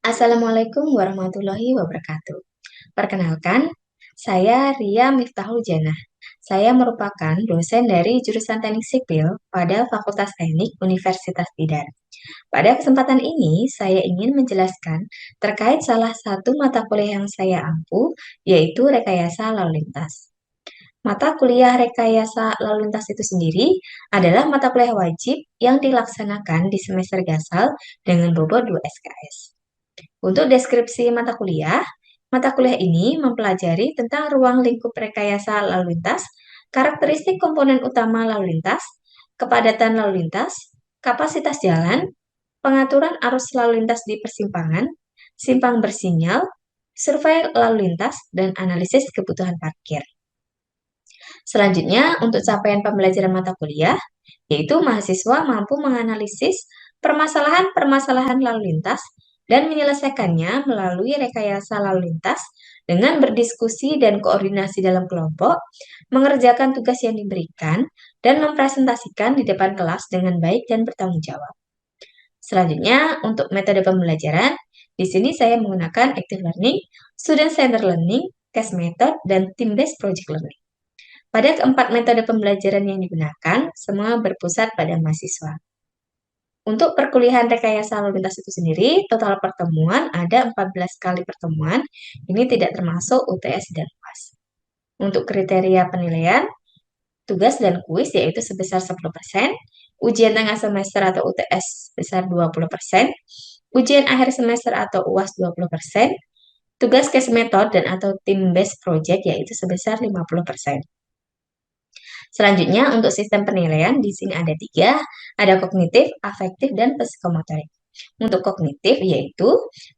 Assalamualaikum warahmatullahi wabarakatuh. Perkenalkan, saya Ria Miftahul Janah. Saya merupakan dosen dari jurusan Teknik Sipil pada Fakultas Teknik Universitas Bidar. Pada kesempatan ini, saya ingin menjelaskan terkait salah satu mata kuliah yang saya ampu, yaitu Rekayasa Lalu Lintas. Mata kuliah Rekayasa Lalu Lintas itu sendiri adalah mata kuliah wajib yang dilaksanakan di semester gasal dengan bobot 2 SKS. Untuk deskripsi mata kuliah ini mempelajari tentang ruang lingkup rekayasa lalu lintas, karakteristik komponen utama lalu lintas, kepadatan lalu lintas, kapasitas jalan, pengaturan arus lalu lintas di persimpangan, simpang bersinyal, survei lalu lintas, dan analisis kebutuhan parkir. Selanjutnya, untuk capaian pembelajaran mata kuliah, yaitu mahasiswa mampu menganalisis permasalahan-permasalahan lalu lintas dan menyelesaikannya melalui rekayasa lalu lintas dengan berdiskusi dan koordinasi dalam kelompok, mengerjakan tugas yang diberikan, dan mempresentasikan di depan kelas dengan baik dan bertanggung jawab. Selanjutnya, untuk metode pembelajaran, di sini saya menggunakan active learning, student centered learning, case method, dan team-based project learning. Pada keempat metode pembelajaran yang digunakan, semua berpusat pada mahasiswa. Untuk perkuliahan rekayasa lalu lintas itu sendiri, total pertemuan ada 14 kali pertemuan, ini tidak termasuk UTS dan UAS. Untuk kriteria penilaian, tugas dan kuis yaitu sebesar 10%, ujian tengah semester atau UTS sebesar 20%, ujian akhir semester atau UAS 20%, tugas case method dan atau team based project yaitu sebesar 50%. Selanjutnya, untuk sistem penilaian, di sini ada 3, ada kognitif, afektif, dan psikomotorik. Untuk kognitif, yaitu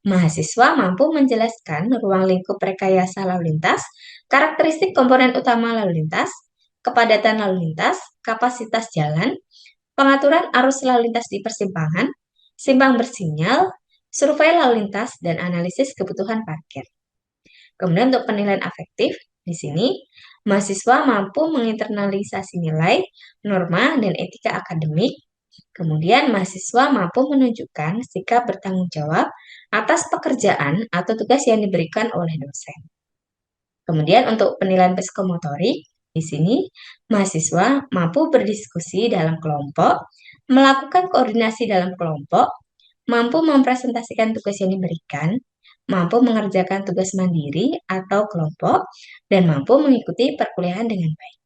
mahasiswa mampu menjelaskan ruang lingkup rekayasa lalu lintas, karakteristik komponen utama lalu lintas, kepadatan lalu lintas, kapasitas jalan, pengaturan arus lalu lintas di persimpangan, simpang bersinyal, survei lalu lintas, dan analisis kebutuhan parkir. Kemudian untuk penilaian afektif, di sini mahasiswa mampu menginternalisasi nilai, norma, dan etika akademik. Kemudian mahasiswa mampu menunjukkan sikap bertanggung jawab atas pekerjaan atau tugas yang diberikan oleh dosen. Kemudian untuk penilaian psikomotorik, di sini mahasiswa mampu berdiskusi dalam kelompok, melakukan koordinasi dalam kelompok, mampu mempresentasikan tugas yang diberikan, mampu mengerjakan tugas mandiri atau kelompok, dan mampu mengikuti perkuliahan dengan baik.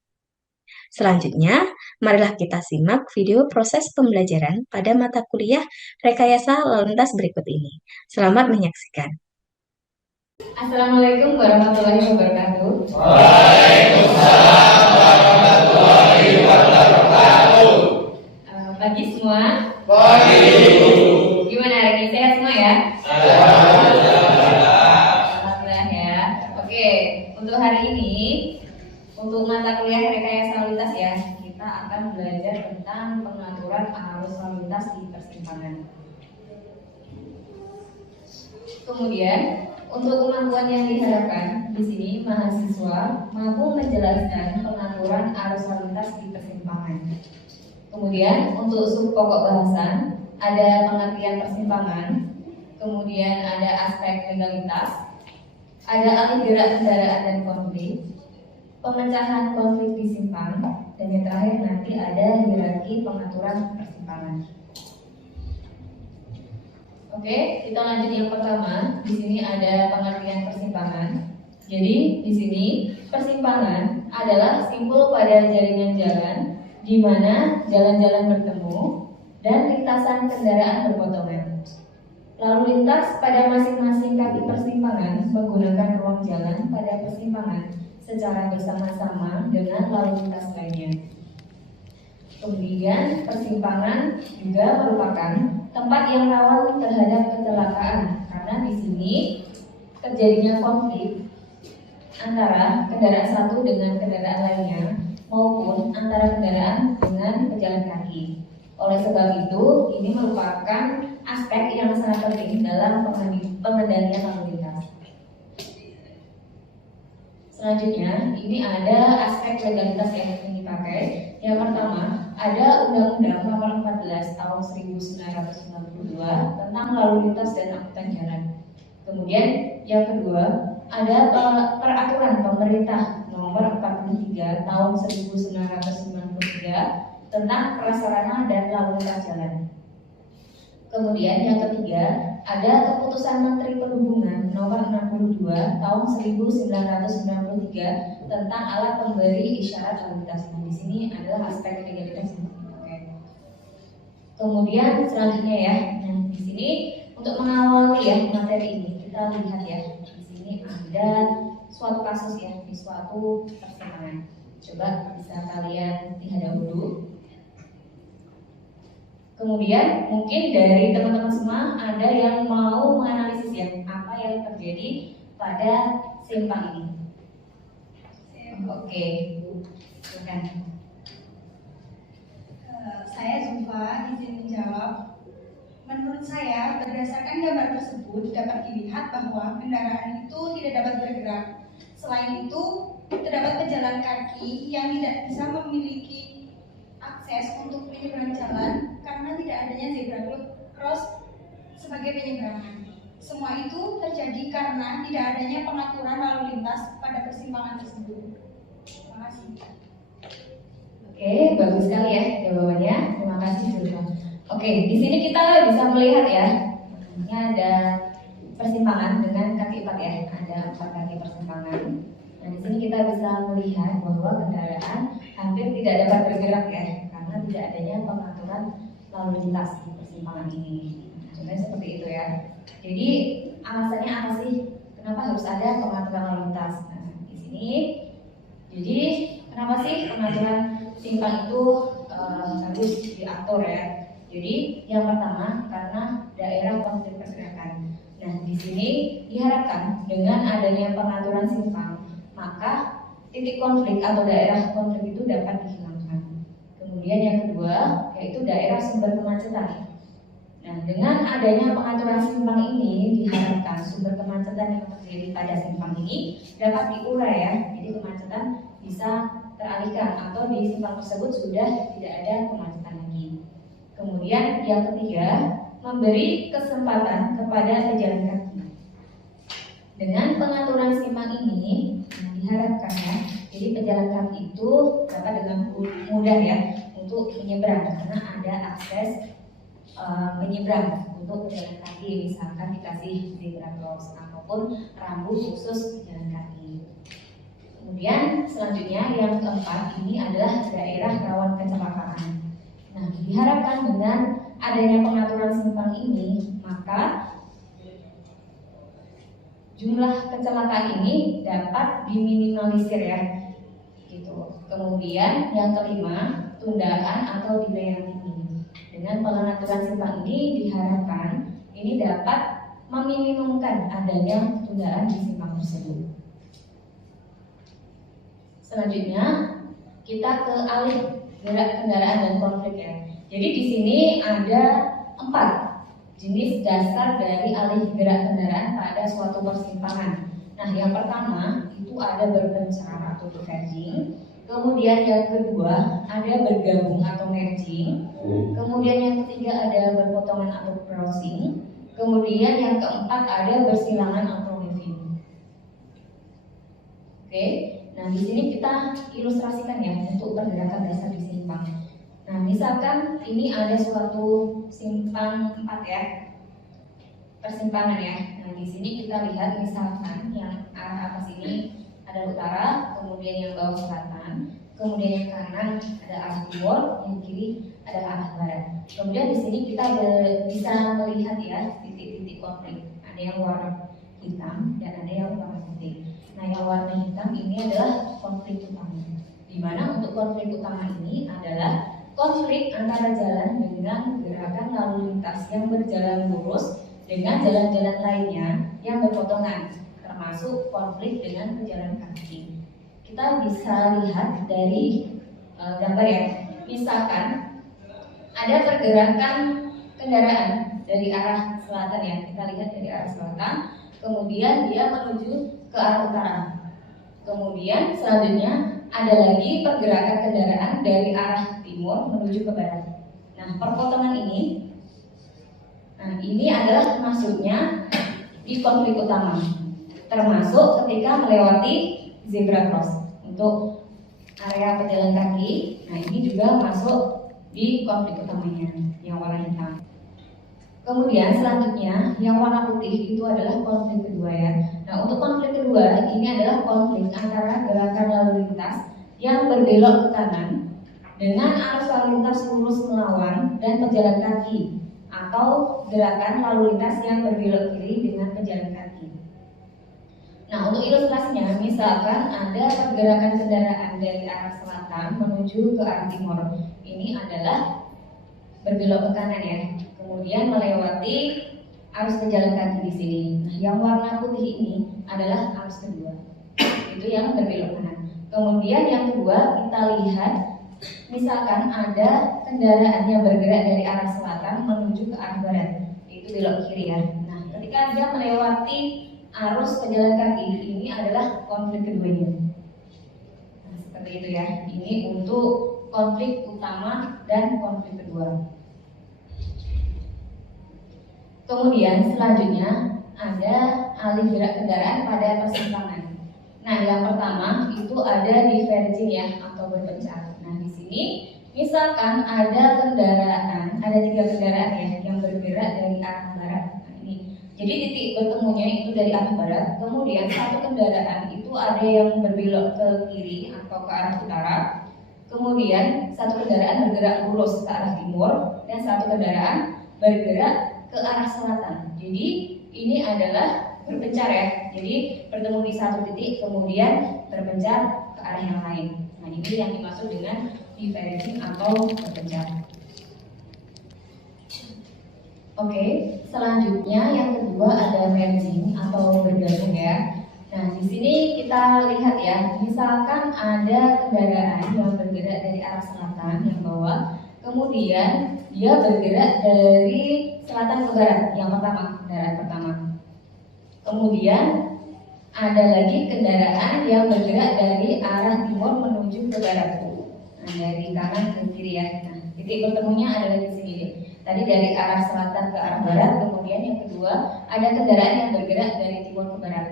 Selanjutnya, marilah kita simak video proses pembelajaran pada mata kuliah rekayasa lalu lintas berikut ini. Selamat menyaksikan. Assalamualaikum warahmatullahi wabarakatuh. Waalaikumsalam warahmatullahi wabarakatuh. Pagi semua. Pagi. Gimana hari ini, sehat semua ya? Alhamdulillah ya. Oke, untuk hari ini, untuk mata kuliah rekayasa lalu lintas ya, kita akan belajar tentang pengaturan arus lalu lintas di persimpangan. Kemudian, untuk kemampuan yang diharapkan di sini mahasiswa mampu menjelaskan pengaturan arus lalu lintas di persimpangan. Kemudian untuk sub pokok bahasan ada pengertian persimpangan, kemudian ada aspek legalitas, ada alih gerak kendaraan dan konflik, pemecahan konflik di simpang, dan yang terakhir nanti ada hierarki pengaturan persimpangan. Oke, kita lanjut yang pertama. Di sini ada pengertian persimpangan. Jadi di sini persimpangan adalah simpul pada jaringan jalan di mana jalan-jalan bertemu dan lintasan kendaraan berpotongan. Lalu lintas pada masing-masing kaki persimpangan menggunakan ruang jalan pada persimpangan secara bersama-sama dengan lalu lintas lainnya. Kemudian persimpangan juga merupakan tempat yang rawan terhadap kecelakaan karena di sini terjadinya konflik antara kendaraan satu dengan kendaraan lainnya maupun antara kendaraan dengan pejalan kaki. Oleh sebab itu, ini merupakan aspek yang sangat penting dalam pengendalian lalu lintas. Selanjutnya, ini ada aspek legalitas yang ingin dipakai. Yang pertama, ada Undang-Undang Nomor 14 Tahun 1992 tentang lalu lintas dan angkutan jalan. Kemudian yang kedua, ada peraturan pemerintah Nomor 43 Tahun 1993 tentang prasarana dan lalu lintas jalan. Kemudian yang ketiga, ada Keputusan Menteri Perhubungan Nomor 62 Tahun 1993 tentang alat pemberi isyarat lalu lintas. Di sini adalah aspek legalitas yang dipakai. Kemudian selanjutnya ya, nah di sini untuk mengawali ya materi ini kita lihat ya, di sini ada suatu kasus ya di suatu persimpangan. Coba bisa kalian lihat dahulu. Kemudian mungkin dari teman-teman semua ada yang mau menganalisis ya apa yang terjadi pada simpang ini. Oke, silakan. Saya Zulfa izin menjawab. Menurut saya, berdasarkan gambar tersebut dapat dilihat bahwa kendaraan itu tidak dapat bergerak. Selain itu, terdapat pejalan kaki yang tidak bisa memiliki akses untuk menyeberang jalan karena tidak adanya zebra cross sebagai penyeberangan. Semua itu terjadi karena tidak adanya pengaturan lalu lintas pada persimpangan tersebut. Terima kasih. Oke, bagus sekali ya jawabannya. Terima kasih Zulfa. Oke, di sini kita bisa melihat ya, ini ada persimpangan dengan kaki 4 ya, ada 4 kaki persimpangan. Nah, di sini kita bisa melihat bahwa kendaraan hampir tidak dapat bergerak ya, karena tidak adanya pengaturan lalu lintas di persimpangan ini. Contohnya seperti itu ya. Jadi alasannya apa sih? Kenapa harus ada pengaturan lalu lintas? Nah, di sini, jadi kenapa sih pengaturan simpang itu harus diatur ya? Jadi yang pertama karena daerah konflik pergerakan. Nah, di sini diharapkan dengan adanya pengaturan simpang, maka titik konflik atau daerah konflik itu dapat dihilangkan. Kemudian yang kedua yaitu daerah sumber kemacetan. Nah, dengan adanya pengaturan simpang ini diharapkan sumber kemacetan yang terjadi pada simpang ini dapat diurai ya. Jadi kemacetan bisa teralihkan atau di simpang tersebut sudah tidak ada kemacetan lagi. Kemudian yang ketiga, memberi kesempatan kepada pejalan kaki. Dengan pengaturan simpang ini diharapkan ya, jadi pejalan kaki itu dapat dengan mudah ya untuk menyeberang karena ada akses menyeberang untuk pejalan kaki, misalkan dikasih zebra cross ataupun rambu khusus pejalan kaki. Kemudian selanjutnya yang keempat ini adalah daerah rawan kecelakaan. Nah, diharapkan dengan adanya pengaturan simpang ini, maka jumlah kecelakaan ini dapat diminimalisir ya. Gitu. Kemudian yang kelima, tundaan atau delay ini. Dengan pengaturan simpang ini diharapkan ini dapat meminimumkan adanya tundaan di simpang tersebut. Selanjutnya kita ke alih gerak kendaraan dan konflik ya. Jadi di sini ada 4 jenis dasar dari alih gerak kendaraan pada suatu persimpangan. Nah, yang pertama itu ada berpencar atau diverging. Kemudian yang kedua ada bergabung atau merging. Kemudian yang ketiga ada berpotongan atau crossing. Kemudian yang keempat ada bersilangan atau weaving. Oke. Nah, di sini kita ilustrasikan ya untuk pergerakan dasar di simpang. Nah, misalkan ini ada suatu simpang 4 ya, persimpangan ya. Nah, di sini kita lihat misalkan yang arah atas ini ada utara, kemudian yang bawah selatan, kemudian yang kanan ada arah timur, yang kiri ada arah barat. Kemudian di sini kita bisa melihat ya titik-titik konflik. Ada yang warna hitam dan ada yang warna putih. Nah, yang warna hitam ini adalah konflik utama. Di mana untuk konflik utama ini adalah konflik antara jalan dengan gerakan lalu lintas yang berjalan lurus dengan jalan-jalan lainnya yang berpotongan, termasuk konflik dengan pejalan kaki. Kita bisa lihat dari gambar ya. Misalkan ada pergerakan kendaraan dari arah selatan ya. Kita lihat dari arah selatan, kemudian dia menuju ke arah utara. Kemudian selanjutnya ada lagi pergerakan kendaraan dari arah timur menuju ke barat. Nah, perpotongan ini, ini adalah masuknya di konflik utama, termasuk ketika melewati zebra cross untuk area pejalan kaki. Nah, ini juga masuk di konflik utamanya yang warna hitam. Kemudian selanjutnya yang warna putih itu adalah konflik kedua ya. Nah, untuk konflik kedua ini adalah konflik antara gerakan lalu lintas yang berbelok ke kanan dengan arus lalu lintas lurus melawan dan pejalan kaki, atau gerakan lalu lintas yang berbelok kiri dengan pejalan kaki. Nah, untuk ilustrasinya, misalkan ada pergerakan kendaraan dari arah selatan menuju ke arah timur. Ini adalah berbelok ke kanan ya. Kemudian melewati arus pejalan kaki di sini. Nah, yang warna putih ini adalah arus kedua. Itu yang berbelok kanan. Kemudian yang kedua kita lihat, misalkan ada kendaraan yang bergerak dari arah selatan menuju ke arah barat. Itu belok kiri ya. Nah, ketika dia melewati arus pejalan kaki, ini adalah konflik keduanya. Nah, seperti itu ya. Ini untuk konflik utama dan konflik kedua. Kemudian selanjutnya ada alih gerak kendaraan pada persimpangan. Nah, yang pertama itu ada diverging ya, atau berpencar. Nah, di sini misalkan ada kendaraan, ada 3 kendaraan ya yang bergerak dari arah barat. Nah, ini. Jadi titik bertemunya itu dari arah barat. Kemudian satu kendaraan itu ada yang berbelok ke kiri atau ke arah utara. Kemudian satu kendaraan bergerak lurus ke arah timur dan satu kendaraan bergerak ke arah selatan. Jadi ini adalah berpencar ya. Jadi bertemu di satu titik kemudian berpencar ke arah yang lain. Nah, ini yang dimaksud dengan diverging atau berpencar. Oke, selanjutnya yang kedua ada merging atau bergabung ya. Nah, di sini kita lihat ya, misalkan ada kendaraan yang bergerak dari arah selatan yang bawah, kemudian dia bergerak dari selatan ke barat, yang pertama, kendaraan pertama. Kemudian ada lagi kendaraan yang bergerak dari arah timur menuju ke barat. Nah, dari kanan ke kiri ya. Nah, titik bertemunya adalah di sini. Tadi dari arah selatan ke arah barat, kemudian yang kedua ada kendaraan yang bergerak dari timur ke barat.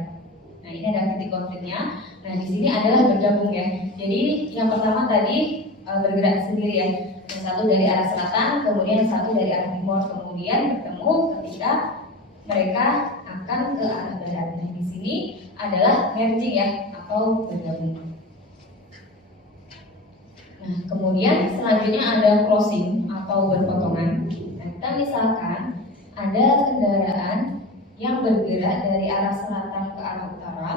Nah, ini adalah titik konfliknya. Nah, di sini adalah bergabung ya. Jadi yang pertama tadi bergerak sendiri ya. Yang satu dari arah selatan, kemudian yang satu dari arah timur, kemudian bertemu ketika mereka akan ke arah barat. Nah, di sini adalah merging ya, atau bergabung. Nah, kemudian selanjutnya ada crossing atau berpotongan. Nah, kita misalkan ada kendaraan yang bergerak dari arah selatan ke arah utara,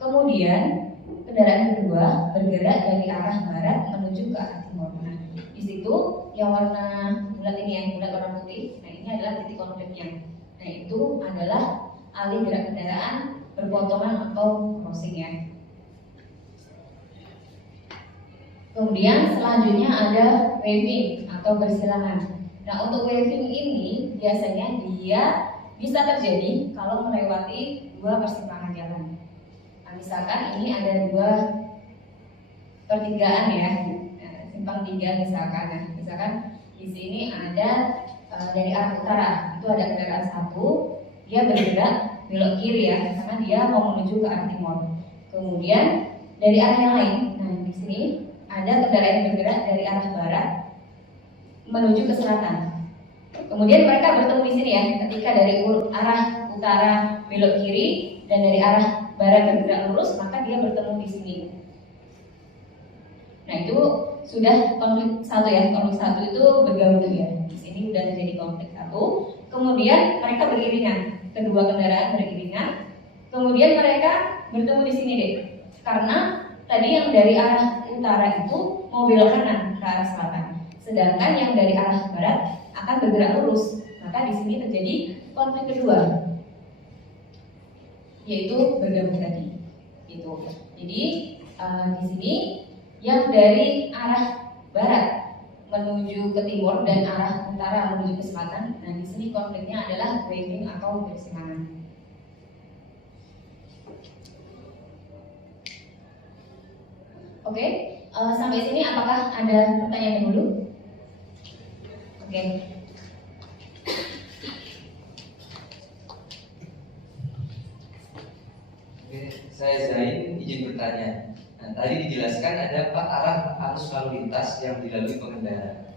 kemudian kendaraan kedua bergerak dari arah barat menuju ke arah timur. Nah, di situ yang warna bulat ini yang bulat warna putih, nah ini adalah titik konfliknya. Nah, itu adalah alih gerak kendaraan berpotongan atau crossing ya. Kemudian selanjutnya ada waving atau bersilangan. Nah, untuk waving ini biasanya dia bisa terjadi kalau melewati 2 persimpangan jalan. Nah, misalkan ini ada 2 pertigaan ya, simpang 3 misalkan. Nah, misalkan di sini ada dari arah utara itu ada kendaraan satu, dia bergerak belok kiri ya, karena dia mau menuju ke arah timur. Kemudian dari arah yang lain, nah di sini ada kendaraan yang bergerak dari arah barat menuju ke selatan. Kemudian mereka bertemu di sini ya, ketika dari arah utara belok kiri dan dari arah barat bergerak lurus, maka dia bertemu di sini. Nah, itu sudah konflik 1 ya. Konflik 1 itu bergabung ya. Di sini sudah terjadi konflik 1. Kemudian mereka beriringan, kedua kendaraan beriringan. Kemudian mereka bertemu di sini deh. Karena tadi yang dari arah utara itu mau belok kanan ke arah selatan, sedangkan yang dari arah barat akan bergerak lurus. Maka di sini terjadi konflik kedua, yaitu bergabung tadi. Gitu. Jadi di sini yang dari arah barat menuju ke timur dan arah utara menuju ke selatan. Nah, di sini konfliknya adalah waving atau bersilangan. Oke, sampai sini apakah ada pertanyaan dulu? Oke. Oke, saya Zain izin bertanya. Nah, tadi dijelaskan ada 4 arah arus lalu lintas yang dilalui pengendara.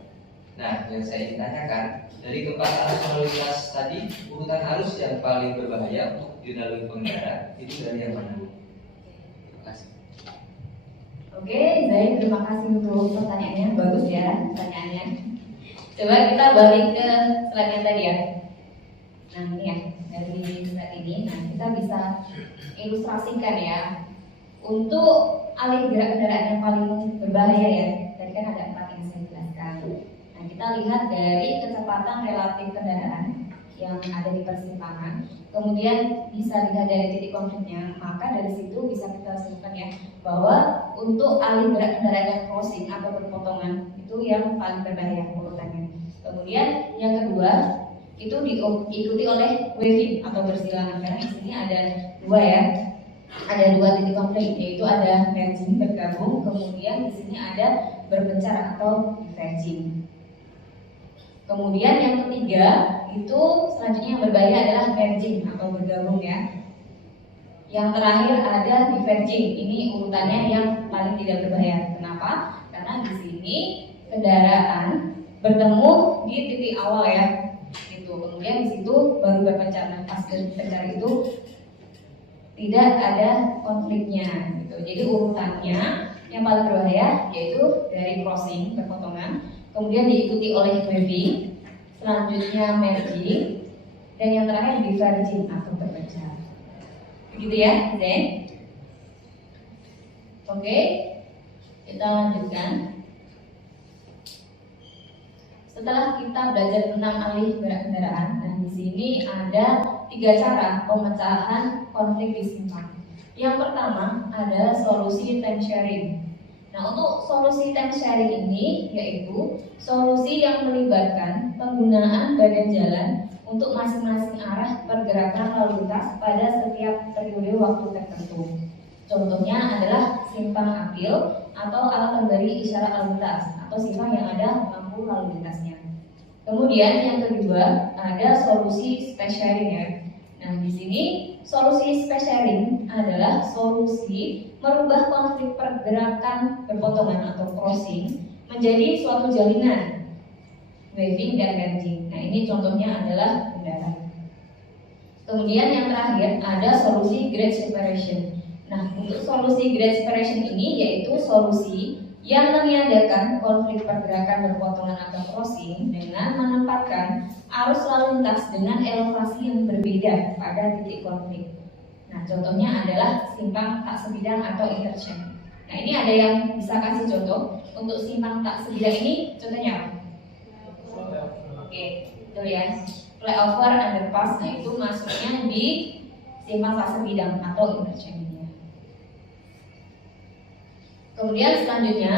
Nah, yang saya ingin tanyakan, dari keempat arus lalu lintas tadi, urutan arus yang paling berbahaya untuk dilalui pengendara itu dari yang mana? Terima kasih. Oke, Zain, terima kasih untuk pertanyaannya. Bagus ya pertanyaannya. Coba kita balik ke slide yang tadi ya. Nah ini ya, dari slide ini, nah kita bisa ilustrasikan ya. Untuk alih gerak kendaraan yang paling berbahaya ya, tadi kan ada 4 yang saya jelaskan. Nah kita lihat dari kecepatan relatif kendaraan yang ada di persimpangan, kemudian bisa dilihat dari titik konfliknya, maka dari situ bisa kita simpulkan ya bahwa untuk alih gerak kendaraan yang crossing atau berpotongan itu yang paling berbahaya urutannya. Kemudian yang kedua itu diikuti oleh waving atau bersilangan, karena di sini ada 2 ya, ada 2 titik konflik, yaitu ada merging bergabung, kemudian di sini ada berpencar atau diverging. Kemudian yang ketiga itu selanjutnya yang berbahaya adalah merging atau bergabung ya. Yang terakhir ada diverging. Ini urutannya yang paling tidak berbahaya. Kenapa? Karena di sini kendaraan bertemu di titik awal ya. Itu. Kemudian di situ baru berpencar. Nah, pas berpencar itu tidak ada konfliknya. Gitu. Jadi urutannya yang paling berbahaya yaitu dari crossing berpotongan. Kemudian diikuti oleh waving, selanjutnya merging, dan yang terakhir diverging atau berpencar. Begitu ya, Zen? Oke, kita lanjutkan. Setelah kita belajar tentang alih gerak kendaraan, dan di sini ada 3 cara pemecahan konflik di simpang. Yang pertama adalah solusi time sharing. Nah, untuk solusi time sharing ini yaitu solusi yang melibatkan penggunaan badan jalan untuk masing-masing arah pergerakan lalu lintas pada setiap periode waktu tertentu. Contohnya adalah simpang apil atau alat pemberi isyarat lalu lintas atau simpang yang ada lampu lalu lintasnya. Kemudian yang kedua ada solusi space sharing ya. Nah, di sini solusi space sharing adalah solusi merubah konflik pergerakan berpotongan atau crossing menjadi suatu jalinan, waving dan merging. Nah, ini contohnya adalah kendaraan. Kemudian yang terakhir ada solusi grade separation. Nah, untuk solusi grade separation ini yaitu solusi yang meniadakan konflik pergerakan berpotongan atau crossing dengan menempatkan arus lalu lintas dengan elevasi yang berbeda pada titik konflik. Nah, contohnya adalah simpang tak sebidang atau interchange. Nah, ini ada yang bisa kasih contoh untuk simpang tak sebidang ini, contohnya apa? Oke, betul ya. Flyover, underpass, nah itu masuknya di simpang tak sebidang atau interchange. Kemudian selanjutnya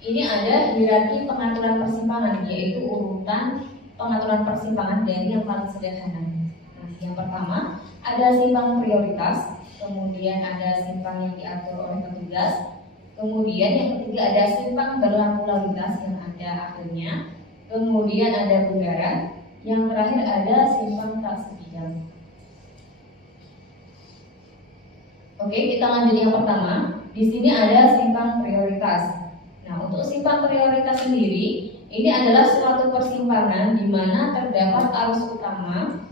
ini ada hierarki pengaturan persimpangan, yaitu urutan pengaturan persimpangan dari yang paling sederhana. Nah, yang pertama ada simpang prioritas, kemudian ada simpang yang diatur oleh petugas, kemudian yang ketiga ada simpang berlampu lalu lintas yang ada akhirnya, kemudian ada bundaran, yang terakhir ada simpang tak sebidang. Oke, kita lanjut yang pertama. Di sini ada simpang prioritas. Nah, untuk simpang prioritas sendiri, ini adalah suatu persimpangan di mana terdapat arus utama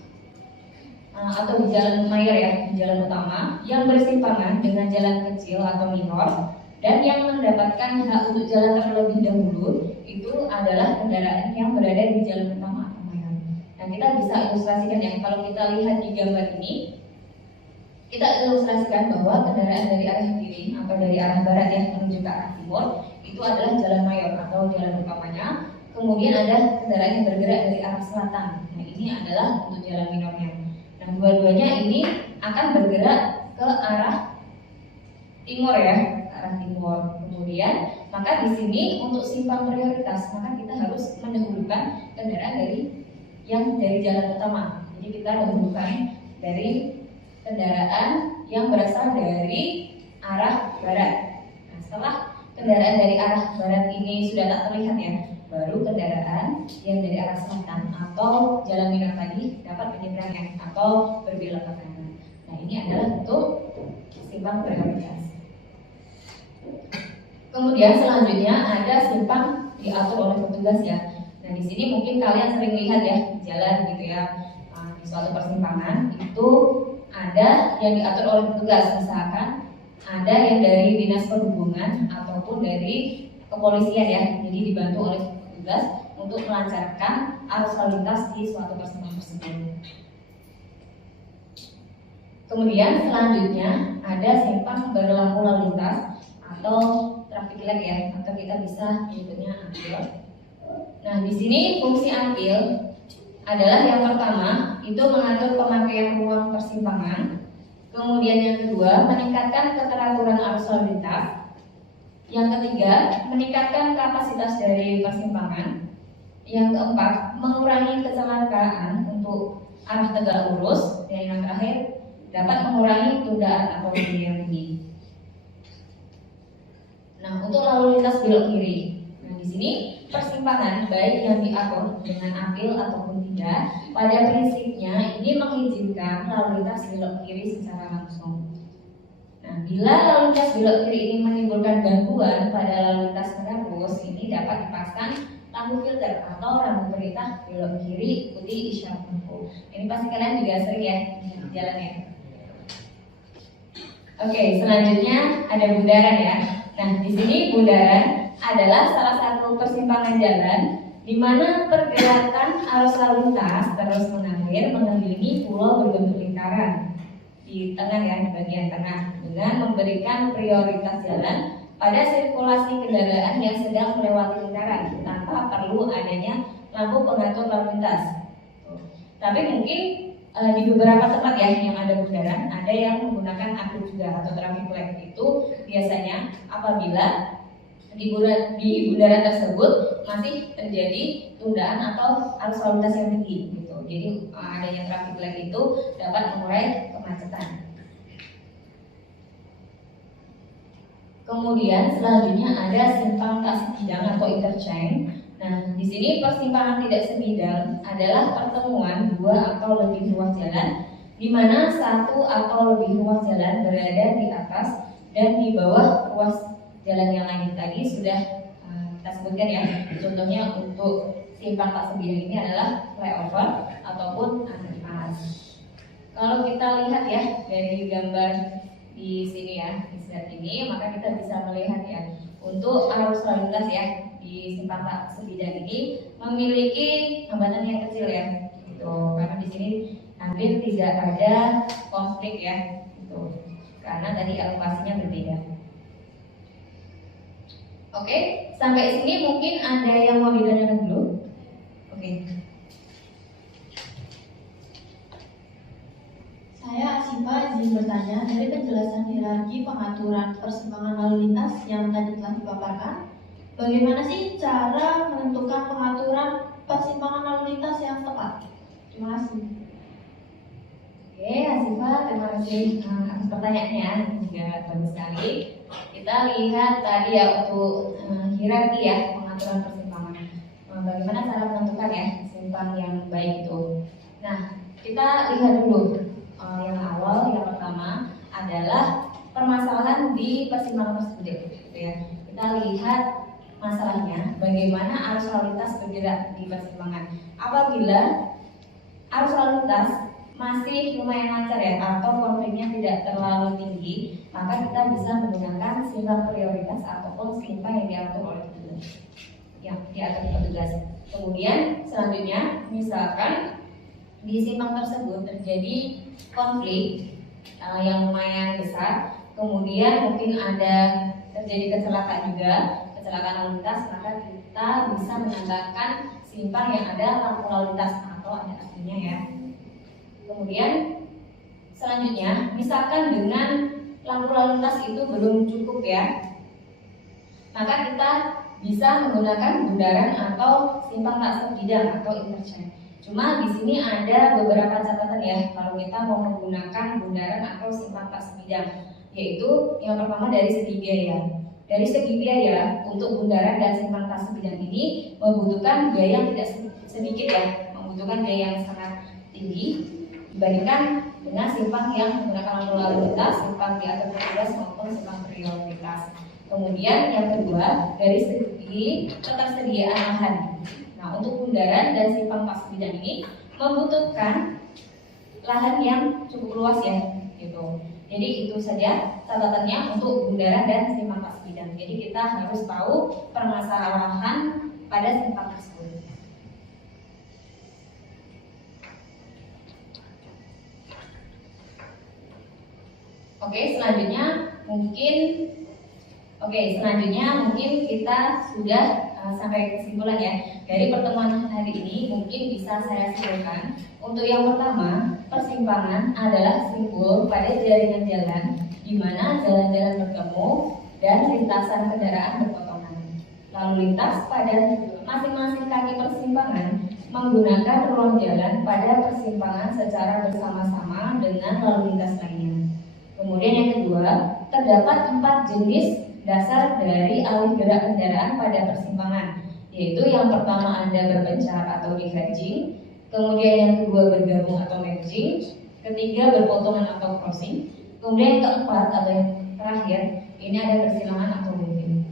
atau di jalan mayor ya, di jalan utama yang bersimpangan dengan jalan kecil atau minor, dan yang mendapatkan hak untuk jalan terlebih dahulu itu adalah kendaraan yang berada di jalan utama atau mayor. Nah, kita bisa ilustrasikan ya, kalau kita lihat di gambar ini, kita ilustrasikan bahwa kendaraan dari arah kiri atau dari arah barat yang menuju ke arah timur itu adalah jalan mayor atau jalan utamanya. Kemudian ada kendaraan yang bergerak dari arah selatan. Nah, ini adalah untuk jalan minornya. Nah, dua-duanya ini akan bergerak ke arah timur ya, ke arah timur. Kemudian, maka di sini untuk simpang prioritas, maka kita harus mendahulukan kendaraan dari jalan utama. Jadi kita dahulukan dari kendaraan yang berasal dari arah barat. Nah, setelah kendaraan dari arah barat ini sudah tak terlihat ya, baru kendaraan yang dari arah selatan atau jalan minor tadi dapat menyeberang ya, atau berbelok ke kanan. Nah, ini adalah bentuk simpang prioritas. Kemudian selanjutnya ada simpang diatur oleh petugas ya. Nah, di sini mungkin kalian sering lihat ya di jalan gitu ya, di suatu persimpangan itu ada yang diatur oleh petugas, misalkan ada yang dari dinas perhubungan ataupun dari kepolisian ya, jadi dibantu oleh petugas untuk melancarkan arus lalu lintas di suatu persimpangan tersebut. Kemudian selanjutnya ada simpang berlampu lalu lintas atau traffic light ya, atau kita bisa menyebutnya ampil. Nah, di sini fungsi ampil adalah yang pertama itu mengatur pemakaian ruang persimpangan. Kemudian yang kedua, meningkatkan keteraturan arus lalu lintas. Yang ketiga, meningkatkan kapasitas dari persimpangan. Yang keempat, mengurangi kecelakaan untuk arah tegak lurus. Dan yang terakhir, dapat mengurangi tundaan atau yang tinggi. Nah, untuk lalu lintas belok kiri. Nah, di sini persimpangan baik yang diatur dengan ampil ataupun tidak, pada prinsipnya ini mengizinkan lalu lintas belok kiri secara langsung. Nah, bila lalu lintas belok kiri ini menimbulkan gangguan pada lalu lintas tegak lurus, ini dapat dipasang lampu filter atau lampu perintah belok kiri ikuti isyarat lampu. Ini pasti kalian juga sering ya di jalan ya. Oke, selanjutnya ada bundaran ya. Nah, di sini bundaran adalah salah satu persimpangan jalan di mana pergerakan arus lalu lintas terus mengalir mengelilingi pulau berbentuk lingkaran di tengah ya, di bagian tengah, dengan memberikan prioritas jalan pada sirkulasi kendaraan yang sedang melewati lingkaran tanpa perlu adanya lampu pengatur lalu lintas. Tapi mungkin di beberapa tempat ya yang ada bundaran, ada yang menggunakan ampil juga atau traffic light. Itu biasanya apabila di bundaran tersebut masih terjadi tundaan atau arus lalu lintas yang tinggi gitu. Jadi adanya traffic light itu dapat mengurai kemacetan. Kemudian selanjutnya ada simpang tak sebidang atau interchange. Nah, di sini persimpangan tidak sebidang adalah pertemuan dua atau lebih ruas jalan di mana satu atau lebih ruas jalan berada di atas dan di bawah ruas jalan yang lain. Tadi sudah kita sebutkan ya. Contohnya untuk simpang tak sebidang ini adalah flyover ataupun underpass. Kalau kita lihat ya dari gambar di sini ya, di slide ini, maka kita bisa melihat ya untuk arus lalu lintas ya di simpang tak sebidang ini memiliki hambatan yang kecil ya, gitu. Karena di sini hampir tidak ada konflik ya, gitu. Karena tadi alokasinya berbeda. Oke, sampai sini mungkin ada yang mau ditanyakan dulu. Oke. Saya Asifa izin bertanya, dari penjelasan hierarki pengaturan persimpangan lalu lintas yang tadi telah dipaparkan, bagaimana sih cara menentukan pengaturan persimpangan lalu lintas yang tepat? Terima kasih. Oke, Asifa, terima kasih atas pertanyaannya, juga bagus sekali. Kita lihat tadi ya untuk hierarki ya pengaturan persimpangan. Bagaimana cara menentukan ya simpang yang baik itu? Nah, kita lihat dulu. Yang awal, yang pertama adalah permasalahan di persimpangan tersebut gitu ya. Kita lihat masalahnya bagaimana arus lalu lintas bergerak di persimpangan. Apabila arus lalu lintas masih lumayan lancar ya atau konfliknya tidak terlalu tinggi, maka kita bisa menggunakan simpang prioritas ataupun simpang yang diatur oleh petugas. Yang diatur petugas. Kemudian selanjutnya misalkan di simpang tersebut terjadi konflik yang lumayan besar, kemudian mungkin ada terjadi kecelakaan juga, kecelakaan lalu lintas, maka kita bisa menambahkan simpang yang ada lampu lalu lintas atau ada aslinya ya. Kemudian selanjutnya, misalkan dengan lampu lalu lintas itu belum cukup ya, maka kita bisa menggunakan bundaran atau simpang tak sebidang atau interchange. Cuma di sini ada beberapa catatan ya kalau kita mau menggunakan bundaran atau simpang tak sebidang, yaitu yang pertama dari segi biaya. dari segi biaya untuk bundaran dan simpang tas sebidang ini membutuhkan biaya yang tidak sedikit ya, membutuhkan biaya yang sangat tinggi dibandingkan dengan simpang yang menggunakan lampu lalu lintas, simpang diatur petugas maupun simpang prioritas. Kemudian yang kedua dari segi ketersediaan lahan. Nah, untuk bundaran dan simpang tas sebidang ini membutuhkan lahan yang cukup luas ya, gitu. Jadi itu saja catatannya untuk bundaran dan simpang tas sebidang. Jadi kita harus tahu permasalahan pada simpang tersebut. Selanjutnya mungkin kita sudah sampai kesimpulan ya. Dari pertemuan hari ini mungkin bisa saya simpulkan. Untuk yang pertama, persimpangan adalah simbol pada jaringan jalan di mana jalan-jalan bertemu dan lintasan kendaraan berpotongan. Lalu lintas pada masing-masing kaki persimpangan menggunakan ruang jalan pada persimpangan secara bersama-sama dengan lalu lintas lainnya. Kemudian yang kedua, terdapat 4 jenis dasar dari alih gerak kendaraan pada persimpangan, yaitu yang pertama ada berpencar atau diverging, kemudian yang kedua bergabung atau merging, ketiga berpotongan atau crossing, kemudian yang keempat atau yang terakhir ini ada persilangan atau looping.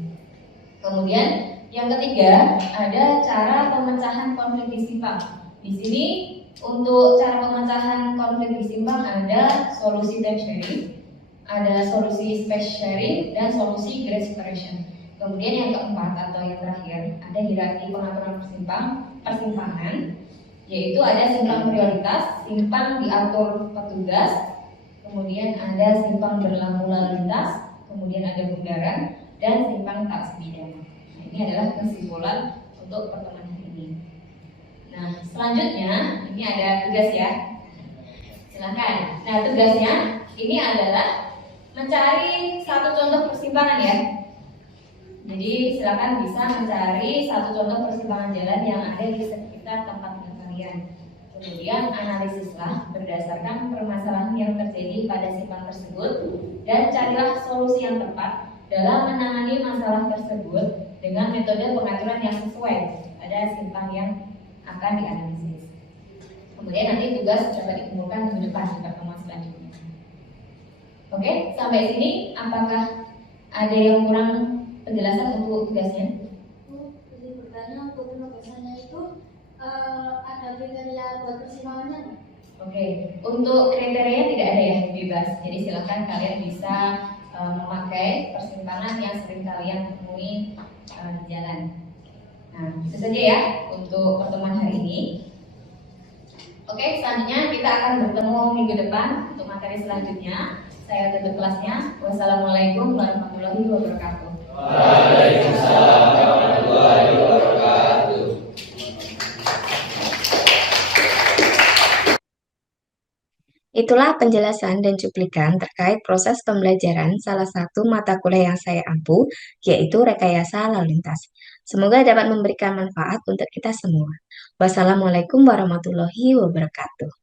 Kemudian yang ketiga ada cara pemecahan konflik di simpang. Di sini untuk cara pemecahan konflik di simpang ada solusi time sharing, ada solusi space sharing, dan solusi grid separation. Kemudian yang keempat atau yang terakhir ada hierarki pengaturan persimpangan, yaitu ada simpang prioritas, simpang diatur petugas, kemudian ada simpang berlampu lalu lintas, kemudian ada bundaran, dan simpang tak sebidang. Nah, ini adalah kesimpulan untuk pertemuan hari ini. Nah, selanjutnya ini ada tugas ya. Silakan. Nah, tugasnya ini adalah mencari satu contoh persimpangan ya. Jadi silakan bisa mencari satu contoh persimpangan jalan yang ada di sekitar tempat tinggal kalian. Kemudian analisislah berdasarkan permasalahan yang terjadi pada simpang tersebut dan carilah solusi yang tepat dalam menangani masalah tersebut dengan metode pengaturan yang sesuai pada simpang yang akan dianalisis. Kemudian nanti tugas dapat dikumpulkan minggu depan di pertemuan selanjutnya. Oke, sampai sini apakah ada yang kurang penjelasan untuk tugasnya? Jadi bertanya untuk penugasannya itu ada kriteria buat persimpangannya nggak? Oke, untuk kriteria tidak ada ya, bebas. Jadi silakan kalian bisa memakai persimpangan yang sering kalian temui di jalan. Nah, itu saja ya untuk pertemuan hari ini. Oke, selanjutnya kita akan bertemu minggu depan untuk materi selanjutnya. Saya tutup kelasnya. Wassalamualaikum warahmatullahi wabarakatuh. Waalaikumsalam warahmatullahi wabarakatuh. Itulah penjelasan dan cuplikan terkait proses pembelajaran salah satu mata kuliah yang saya ampu, yaitu rekayasa lalu lintas. Semoga dapat memberikan manfaat untuk kita semua. Wassalamualaikum warahmatullahi wabarakatuh.